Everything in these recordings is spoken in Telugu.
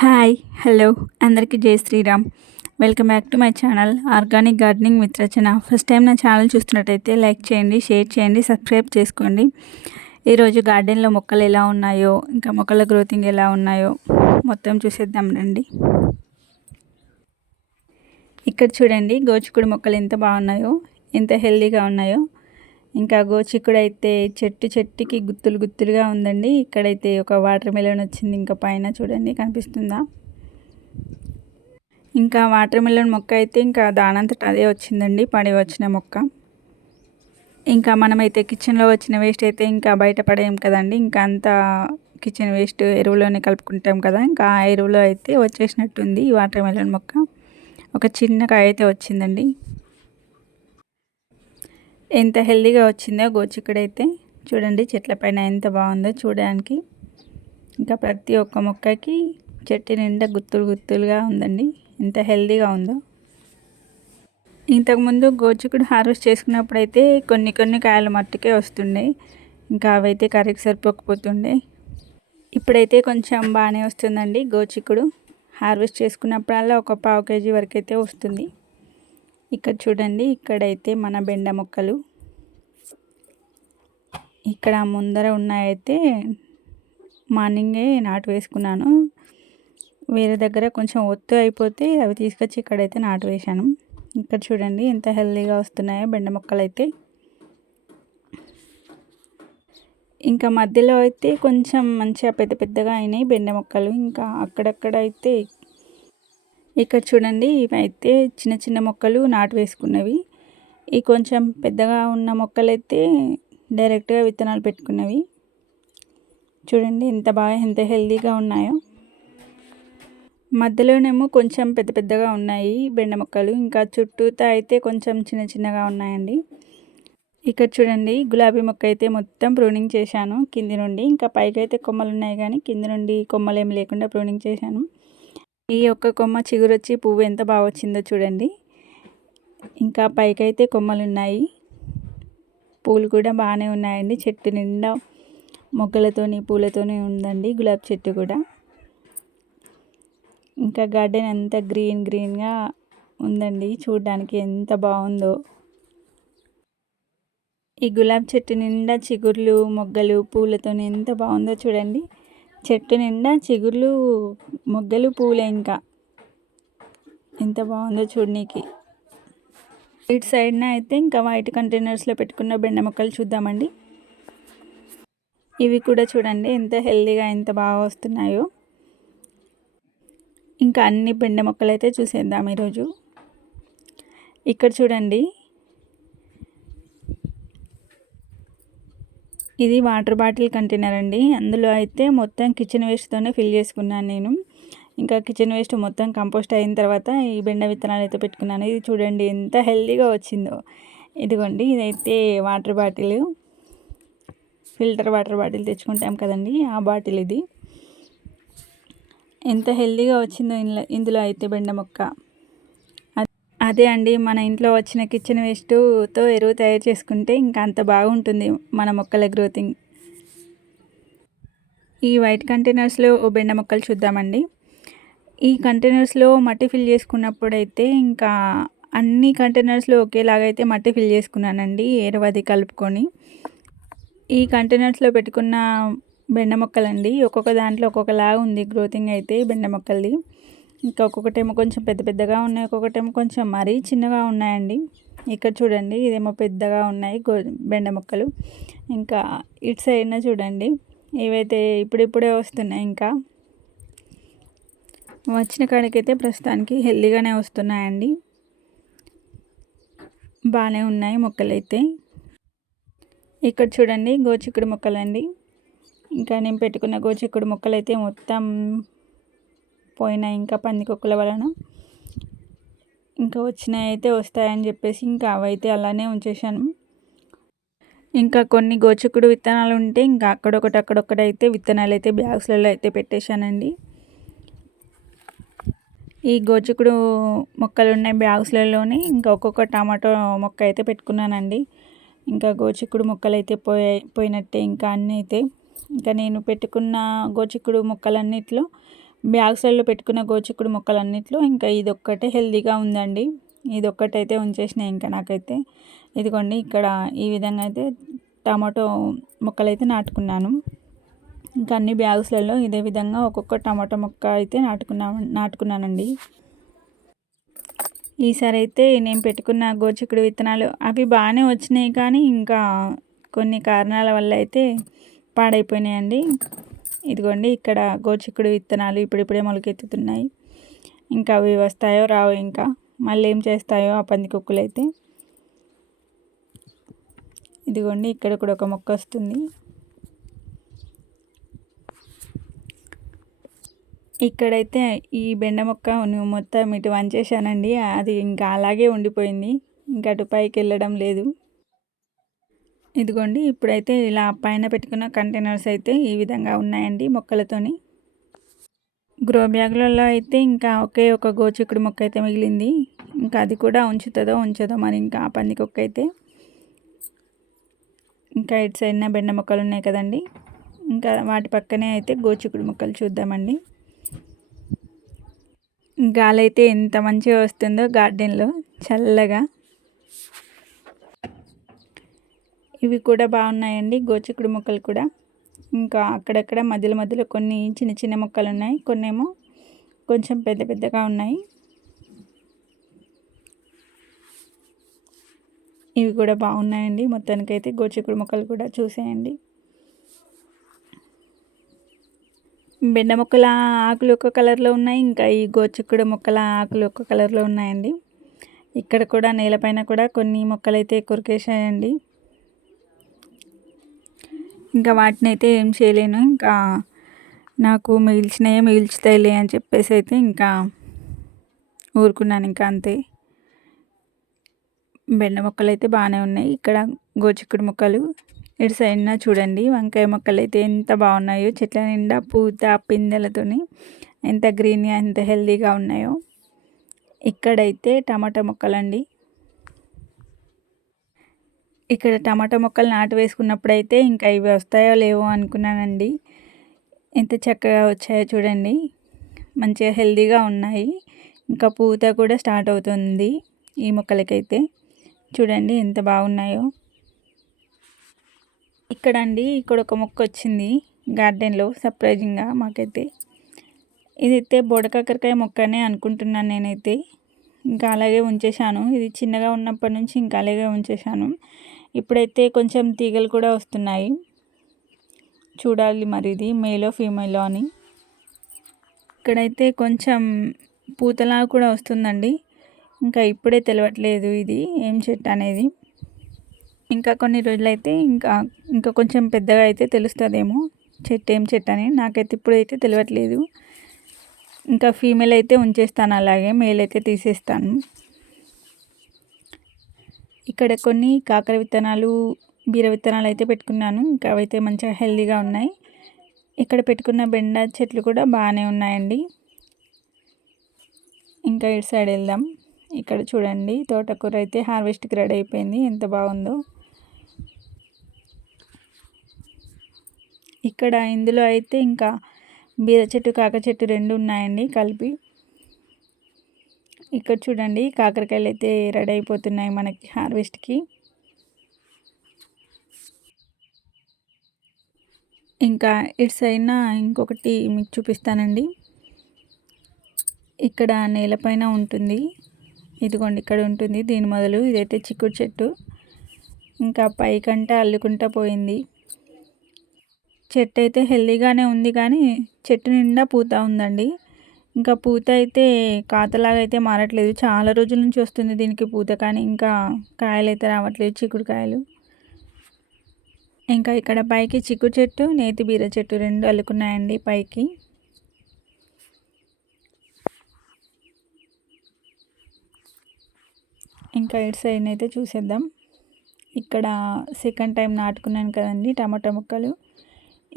Hi hello. అందరికీ జై Shriram. Welcome back to my channel organic gardening with Rachana. First time నా ఛానల్ చూస్తున్నట్టయితే లైక్ చేయండి షేర్ చేయండి సబ్స్క్రైబ్ చేసుకోండి. ఈరోజు గార్డెన్లో మొక్కలు ఎలా ఉన్నాయో ఇంకా మొక్కల గ్రోతింగ్ ఎలా ఉన్నాయో మొత్తం చూసేద్దాం రండి. ఇక్కడ చూడండి గోచుకుడు మొక్కలు ఎంత బాగున్నాయో ఎంత హెల్దీగా ఉన్నాయో. ఇంకా గోచిక్కుడు అయితే చెట్టు చెట్టుకి గుత్తులు గుత్తులుగా ఉందండి. ఇక్కడైతే ఒక వాటర్ మిలన్ వచ్చింది. ఇంకా పైన చూడండి కనిపిస్తుందా? ఇంకా వాటర్ మిలన్ మొక్క అయితే ఇంకా దానంతట అదే వచ్చిందండి పడి వచ్చిన మొక్క. ఇంకా మనమైతే కిచెన్లో వచ్చిన వేస్ట్ అయితే ఇంకా బయట పడేయం కదండి. ఇంకా అంతా కిచెన్ వేస్ట్ ఎరువులోనే కలుపుకుంటాం కదా. ఇంకా ఆ ఎరువులో అయితే వచ్చేసినట్టుంది ఈ వాటర్ మిలన్ మొక్క. ఒక చిన్న కాయ అయితే వచ్చిందండి. ఎంత హెల్దీగా వచ్చిందో గోచిక్కుడైతే చూడండి చెట్ల పైన ఎంత బాగుందో చూడడానికి. ఇంకా ప్రతి ఒక్క మొక్కకి చెట్టు నిండా గుత్తులు గుత్తులుగా ఉందండి. ఎంత హెల్దీగా ఉందో. ఇంతకుముందు గోచుకుడు హార్వెస్ట్ చేసుకున్నప్పుడు అయితే కొన్ని కొన్ని కాయలు మట్టుకే వస్తుండే ఇంకా అవైతే కర్రీకి సరిపోకపోతుండే. ఇప్పుడైతే కొంచెం బాగానే వస్తుందండి గోచిక్కుడు హార్వెస్ట్ చేసుకున్నప్పుడల్లా ఒక పావు కేజీ వరకు అయితే వస్తుంది. ఇక్కడ చూడండి ఇక్కడైతే మన బెండ మొక్కలు. ఇక్కడ ముందర ఉన్నాయైతే మార్నింగే నాటు వేసుకున్నాను. వేరే దగ్గర కొంచెం ఒత్తు అయిపోతే అవి తీసుకొచ్చి ఇక్కడైతే నాటు వేశాను. ఇక్కడ చూడండి ఎంత హెల్దీగా వస్తున్నాయో బెండ మొక్కలు అయితే ఇంకా మధ్యలో అయితే కొంచెం మంచిగా పెద్ద పెద్దగా అయినాయి బెండ మొక్కలు. ఇంకా అక్కడక్కడ అయితే ఇక్కడ చూడండి ఇవైతే చిన్న చిన్న మొక్కలు నాటు వేసుకున్నవి. ఈ కొంచెం పెద్దగా ఉన్న మొక్కలైతే డైరెక్ట్గా విత్తనాలు పెట్టుకున్నవి. చూడండి ఎంత బాగా ఎంత హెల్దీగా ఉన్నాయో. మధ్యలోనేమో కొంచెం పెద్ద పెద్దగా ఉన్నాయి బెండ మొక్కలు. ఇంకా చుట్టూతో అయితే కొంచెం చిన్న చిన్నగా ఉన్నాయండి. ఇక్కడ చూడండి గులాబీ మొక్క అయితే మొత్తం ప్రూనింగ్ చేశాను కింది నుండి. ఇంకా పైకి అయితే కొమ్మలు ఉన్నాయి కానీ కింది నుండి కొమ్మలు ఏమి లేకుండా ప్రూనింగ్ చేశాను. ఈ ఒక్క కొమ్మ చిగురొచ్చి పువ్వు ఎంత బాగా వచ్చిందో చూడండి. ఇంకా పైకైతే కొమ్మలు ఉన్నాయి పూలు కూడా బాగానే ఉన్నాయండి. చెట్టు నిండా మొగ్గలతోని పూలతోని ఉందండి. గులాబీ చెట్టు కూడా. ఇంకా గార్డెన్ అంతా గ్రీన్ గ్రీన్గా ఉందండి. చూడడానికి ఎంత బాగుందో. ఈ గులాబీ చెట్టు నిండా చిగుర్లు మొగ్గలు పూలతోని ఎంత బాగుందో చూడండి. చెట్టు నిండా చిగుర్లు మొగ్గలు పూలే ఇంకా. ఎంత బాగుందో చూడనీకి ఇటు సైడ్న అయితే ఇంకా వైట్ కంటైనర్స్లో పెట్టుకున్న బెండ మొక్కలు చూద్దామండి. ఇవి కూడా చూడండి ఎంత హెల్దీగా ఎంత బాగా వస్తున్నాయో. ఇంకా అన్ని బెండ మొక్కలు అయితే చూసేద్దాం ఈరోజు. ఇక్కడ చూడండి ఇది వాటర్ బాటిల్ కంటైనర్ అండి. అందులో అయితే మొత్తం కిచెన్ వేస్ట్తోనే ఫిల్ చేసుకున్నాను నేను. ఇంకా కిచెన్ వేస్ట్ మొత్తం కంపోస్ట్ అయిన తర్వాత ఈ బెండ విత్తనాలు అయితే పెట్టుకున్నాను. ఇది చూడండి ఎంత హెల్దీగా వచ్చిందో. ఇదిగోండి ఇదైతే water bottle. Filter water bottle తెచ్చుకుంటాం కదండి ఆ బాటిల్ ఇది. ఎంత హెల్దీగా వచ్చిందో ఇందులో అయితే బెండ మొక్క. అదే అండి మన ఇంట్లో వచ్చిన కిచెన్ వేస్ట్తో ఎరువు తయారు చేసుకుంటే ఇంకా అంత బాగుంటుంది మన మొక్కల గ్రోతింగ్. ఈ వైట్ కంటైనర్స్లో బెండ మొక్కలు చూద్దామండి. ఈ కంటైనర్స్లో మట్టి ఫిల్ చేసుకున్నప్పుడైతే ఇంకా అన్ని కంటైనర్స్లో ఒకేలాగైతే మట్టి ఫిల్ చేసుకున్నానండి ఎరువది కలుపుకొని. ఈ కంటైనర్స్లో పెట్టుకున్న బెండ మొక్కలండి ఒక్కొక్క దాంట్లో ఒక్కొక్కలాగా ఉంది గ్రోతింగ్ అయితే బెండ మొక్కలది. ఇంకా ఒక్కొక్కటేమో కొంచెం పెద్ద పెద్దగా ఉన్నాయి ఒక్కొక్కటేమో కొంచెం మరీ చిన్నగా ఉన్నాయండి. ఇక్కడ చూడండి ఇదేమో పెద్దగా ఉన్నాయి గో బెండ మొక్కలు. ఇంకా ఇటు సైడ్న చూడండి ఇవైతే ఇప్పుడిప్పుడే వస్తున్నాయి ఇంకా వచ్చిన కాడికైతే ప్రస్తుతానికి హెల్దీగానే వస్తున్నాయండి. బాగానే ఉన్నాయి మొక్కలైతే. ఇక్కడ చూడండి గోచిక్కుడు మొక్కలండి. ఇంకా నేను పెట్టుకున్న గోచిక్కుడు మొక్కలైతే మొత్తం పోయినాయి ఇంకా పందికొక్కుల వలన ఇంకా వచ్చినాయి అయితే వస్తాయని చెప్పేసి ఇంకా అవైతే అలానే ఉంచేసాను ఇంకా కొన్ని గోచకుడు విత్తనాలు ఉంటే ఇంకా అక్కడొకటి అక్కడొకటి అయితే విత్తనాలు అయితే బ్యాగ్స్లలో అయితే పెట్టేశానండి. ఈ గోచుకుడు మొక్కలు ఉన్న బ్యాగ్స్లలోనే ఇంకా ఒక్కొక్క టమాటో మొక్క అయితే పెట్టుకున్నానండి. ఇంకా గోచిక్కుడు మొక్కలు అయితే పోయాయి పోయినట్టే ఇంకా అన్నీ అయితే. ఇంకా నేను పెట్టుకున్న గోచిక్కుడు మొక్కలన్నిట్లో బ్యాగ్ సైడ్లో పెట్టుకున్న గోచిక్కుడు మొక్కలన్నిట్లో ఇంకా ఇది ఒక్కటే హెల్దీగా ఉందండి. ఇది ఒక్కటైతే ఉంచేసినాయి ఇంకా నాకైతే. ఇదిగోండి ఇక్కడ ఈ విధంగా అయితే టమాటో మొక్కలు అయితే నాటుకున్నాను. ఇంకా అన్ని బ్యాగ్స్లలో ఇదే విధంగా ఒక్కొక్క టమాటో మొక్క అయితే నాటుకున్నా నాటుకున్నానండి. ఈసారి అయితే నేను పెట్టుకున్న గోచిక్కుడు విత్తనాలు అవి బాగానే వచ్చినాయి కానీ ఇంకా కొన్ని కారణాల వల్ల అయితే పాడైపోయినాయండి. ఇదిగోండి ఇక్కడ గోచిక్కుడు విత్తనాలు ఇప్పుడిప్పుడే మొలకెత్తుతున్నాయి. ఇంకా అవి వస్తాయో రావు ఇంకా. మళ్ళీ ఏం చేస్తాయో ఆ పంది కుక్కలు అయితే ఇదిగోండి ఇక్కడ కూడా ఒక మొక్క వస్తుంది. ఇక్కడైతే ఈ బెండ మొక్క మొత్తం ఇటు వంచేసానండి అది ఇంకా అలాగే ఉండిపోయింది. ఇంకా అటు పైకి వెళ్ళడం లేదు. ఇదిగోండి ఇప్పుడైతే ఇలా పైన పెట్టుకున్న కంటైనర్స్ అయితే ఈ విధంగా ఉన్నాయండి మొక్కలతోని. గ్రో బ్యాగ్లలో అయితే ఇంకా ఒకే ఒక గోచిక్కుడు మొక్క అయితే మిగిలింది. ఇంకా అది కూడా ఉంచుతుందో ఉంచదో మరి ఇంకా ఆ పందికొక్క అయితే. ఇంకా ఇటు సైడ్న బెండ మొక్కలు ఉన్నాయి కదండి. ఇంకా వాటి పక్కనే అయితే గోచిక్కుడు మొక్కలు చూద్దామండి. గాలి అయితే ఎంత మంచిగా వస్తుందో గార్డెన్లో చల్లగా. ఇవి కూడా బాగున్నాయండి గోచిక్కుడు మొక్కలు కూడా. ఇంకా అక్కడక్కడ మధ్యలో మధ్యలో కొన్ని చిన్న చిన్న మొక్కలు ఉన్నాయి కొన్ని ఏమో కొంచెం పెద్ద పెద్దగా ఉన్నాయి. ఇవి కూడా బాగున్నాయండి మొత్తానికైతే గోచిక్కుడు మొక్కలు కూడా చూసేయండి. బెండ మొక్కల ఆకులు ఒక కలర్లో ఉన్నాయి ఇంకా ఈ గోచిక్కుడు మొక్కల ఆకులు ఒక కలర్లో ఉన్నాయండి. ఇక్కడ కూడా నేలపైన కూడా కొన్ని మొక్కలైతే కొరికేసాయండి ఇంకా వాటిని అయితే ఏం చేయలేను. ఇంకా నాకు మిగిల్చినయే మిగిల్చుతాయిలే అని చెప్పేసి అయితే ఇంకా ఊరుకున్నాను. ఇంకా అంతే. బెండ మొక్కలు అయితే బాగానే ఉన్నాయి. ఇక్కడ గోచిక్కుడు మొక్కలు ఇటు సైడ్న చూడండి. వంకాయ మొక్కలు అయితే ఎంత బాగున్నాయో చెట్ల నిండా పూత పిందెలతోని ఎంత గ్రీన్గా ఎంత హెల్తీగా ఉన్నాయో. ఇక్కడైతే టమాటా మొక్కలండి. ఇక్కడ టమాటా మొక్కలు నాటు వేసుకున్నప్పుడు అయితే ఇంకా ఇవి వస్తాయో లేవో అనుకున్నానండి. ఎంత చక్కగా వచ్చాయో చూడండి. మంచిగా హెల్తీగా ఉన్నాయి. ఇంకా పూత కూడా స్టార్ట్ అవుతుంది ఈ మొక్కలకైతే. చూడండి ఎంత బాగున్నాయో. ఇక్కడ అండి ఇక్కడ ఒక మొక్క వచ్చింది గార్డెన్లో సర్ప్రైజింగ్గా మాకైతే. ఇదైతే బొడకాకరకాయ మొక్కనే అనుకుంటున్నాను నేనైతే. ఇంకా అలాగే ఉంచేశాను. ఇది చిన్నగా ఉన్నప్పటి నుంచి ఇంకా అలాగే ఉంచేశాను. ఇప్పుడైతే కొంచెం తీగలు కూడా వస్తున్నాయి. చూడాలి మరి ఇది మేలో ఫీమేలో అని. ఇక్కడైతే కొంచెం పూతలా కూడా వస్తుందండి. ఇంకా ఇప్పుడే తెలియట్లేదు ఇది ఏం చెట్టు అనేది. ఇంకా కొన్ని రోజులైతే ఇంకా ఇంకా కొంచెం పెద్దగా అయితే తెలుస్తుందేమో చెట్టు ఏం చెట్టు అని. నాకైతే ఇప్పుడైతే తెలియట్లేదు ఇంకా ఫీమేల్ అయితే ఉంచేస్తాను అలాగే మేల్ అయితే తీసేస్తాను. ఇక్కడ కొన్ని కాకర విత్తనాలు బీర విత్తనాలు అయితే పెట్టుకున్నాను. ఇంకా అవైతే మంచిగా హెల్దీగా ఉన్నాయి. ఇక్కడ పెట్టుకున్న బెండ చెట్లు కూడా బాగానే ఉన్నాయండి. ఇంకా ఇటు సైడ్ వెళ్దాం. ఇక్కడ చూడండి తోటకూర అయితే హార్వెస్ట్కి రెడీ అయిపోయింది. ఎంత బాగుందో. ఇక్కడ ఇందులో అయితే ఇంకా బీర చెట్టు కాక చెట్టు రెండు ఉన్నాయండి కలిపి. ఇక్కడ చూడండి కాకరకాయలు అయితే రెడీ అయిపోతున్నాయి మనకి హార్వెస్ట్కి. ఇంకా ఇటు అయినా ఇంకొకటి మీకు చూపిస్తానండి. ఇక్కడ నేలపైన ఉంటుంది. ఇదిగోండి ఇక్కడ ఉంటుంది. దీని మొదలు ఇదైతే చిక్కుడు చెట్టు. ఇంకా పైకంటే అల్లుకుంటా పోయింది. చెట్టు అయితే హెల్దీగానే ఉంది కానీ చెట్టు నిండా పూత ఉందండి. ఇంకా పూత అయితే కాతలాగా అయితే మారట్లేదు. చాలా రోజుల నుంచి వస్తుంది దీనికి పూత కానీ ఇంకా కాయలు అయితే రావట్లేదు చిక్కుడు కాయలు ఇంకా ఇక్కడ పైకి చిక్కుడు చెట్టు నేతి బీర చెట్టు రెండు అల్లుకున్నాయండి పైకి. ఇంకా ఇటు సైడ్ అయితే చూసేద్దాం. ఇక్కడ సెకండ్ టైం నాటుకున్నాను కదండి టమాటా ముక్కలు.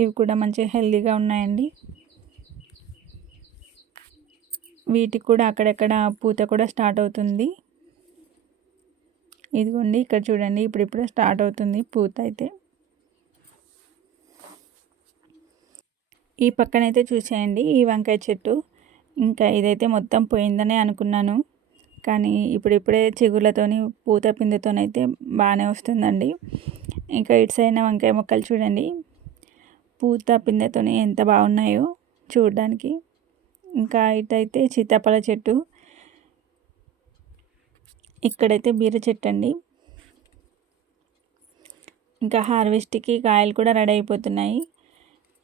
ఇవి కూడా మంచిగా హెల్దీగా ఉన్నాయండి. వీటికి కూడా అక్కడక్కడ పూత కూడా స్టార్ట్ అవుతుంది. ఇదిగోండి ఇక్కడ చూడండి ఇప్పుడిప్పుడే స్టార్ట్ అవుతుంది పూత అయితే. ఈ పక్కనైతే చూసేయండి ఈ వంకాయ చెట్టు. ఇంకా ఇదైతే మొత్తం పోయిందనే అనుకున్నాను. కానీ ఇప్పుడిప్పుడే చిగుళ్ళతోని పూత పిందెతోనైతే బాగానే వస్తుందండి. ఇంకా ఇటు సైడ్ వంకాయ మొక్కలు చూడండి. పూత పిందెతోని ఎంత బాగున్నాయో చూడడానికి. ఇంకా ఇటైతే సీతాఫల చెట్టు. ఇక్కడైతే బీర చెట్టు అండి ఇంకా హార్వెస్ట్కి కాయలు కూడా రెడీ అయిపోతున్నాయి.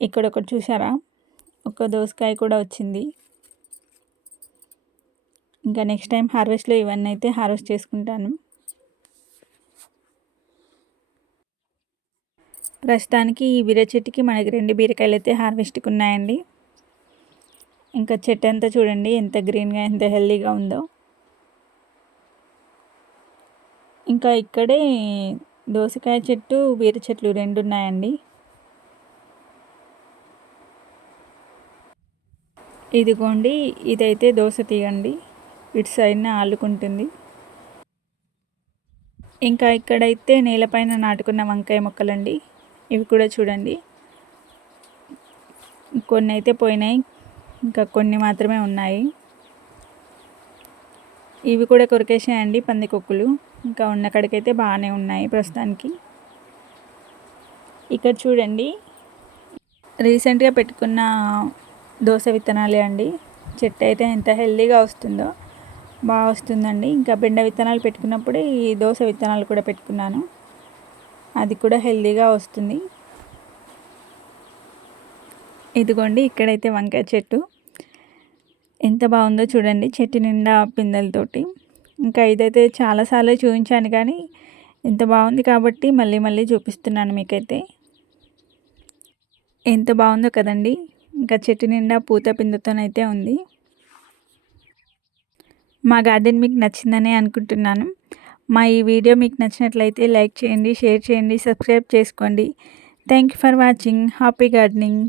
ఇక్కడ ఒకటి చూసారా ఒక దోసకాయ కూడా వచ్చింది. ఇంకా నెక్స్ట్ టైం హార్వెస్ట్లో ఇవన్నీ అయితే హార్వెస్ట్ చేసుకుంటాను. ప్రస్తుతానికి ఈ బీర చెట్టుకి మనకి రెండు బీరకాయలు అయితే హార్వెస్ట్కి ఉన్నాయండి. ఇంకా చెట్టు అంతా చూడండి ఎంత గ్రీన్గా ఎంత హెల్దీగా ఉందో. ఇంకా ఇక్కడే దోసకాయ చెట్టు బీర చెట్లు రెండు ఉన్నాయండి. ఇదిగోండి ఇదైతే దోశ తీయండి. ఇటు సైడ్న ఆలుకుంటుంది. ఇంకా ఇక్కడైతే నేలపైన నాటుకున్న వంకాయ మొక్కలండి. ఇవి కూడా చూడండి. కొన్ని అయితే పోయినాయి. ఇంకా కొన్ని మాత్రమే ఉన్నాయి. ఇవి కూడా కొరికేసాయండి పందికొక్కులు ఇంకా ఉన్న కడికైతే బాగానే ఉన్నాయి ప్రస్తుతానికి. ఇక్కడ చూడండి. రీసెంట్గా పెట్టుకున్న దోశ విత్తనాలే అండి. చెట్టు అయితే ఎంత హెల్దీగా వస్తుందో బాగా వస్తుందండి. ఇంకా బెండ విత్తనాలు పెట్టుకున్నప్పుడు ఈ దోశ విత్తనాలు కూడా పెట్టుకున్నాను. అది కూడా హెల్దీగా వస్తుంది. ఇదిగోండి ఇక్కడైతే వంకాయ చెట్టు. ఎంత బాగుందో చూడండి చెట్టు నిండా పిందెలతోటి. ఇంకా ఇదైతే చాలాసార్లు చూపించాను కానీ ఎంత బాగుంది కాబట్టి మళ్ళీ మళ్ళీ చూపిస్తున్నాను మీకైతే. ఎంత బాగుందో కదండి. ఇంకా చెట్టు నిండా పూత పిందెతోనైతే ఉంది. మా గార్డెన్ మీకు నచ్చిందని అనుకుంటున్నాను. మా ఈ వీడియో మీకు నచ్చినట్లయితే లైక్ చేయండి షేర్ చేయండి సబ్స్క్రైబ్ చేసుకోండి. Thank you for watching. Happy gardening.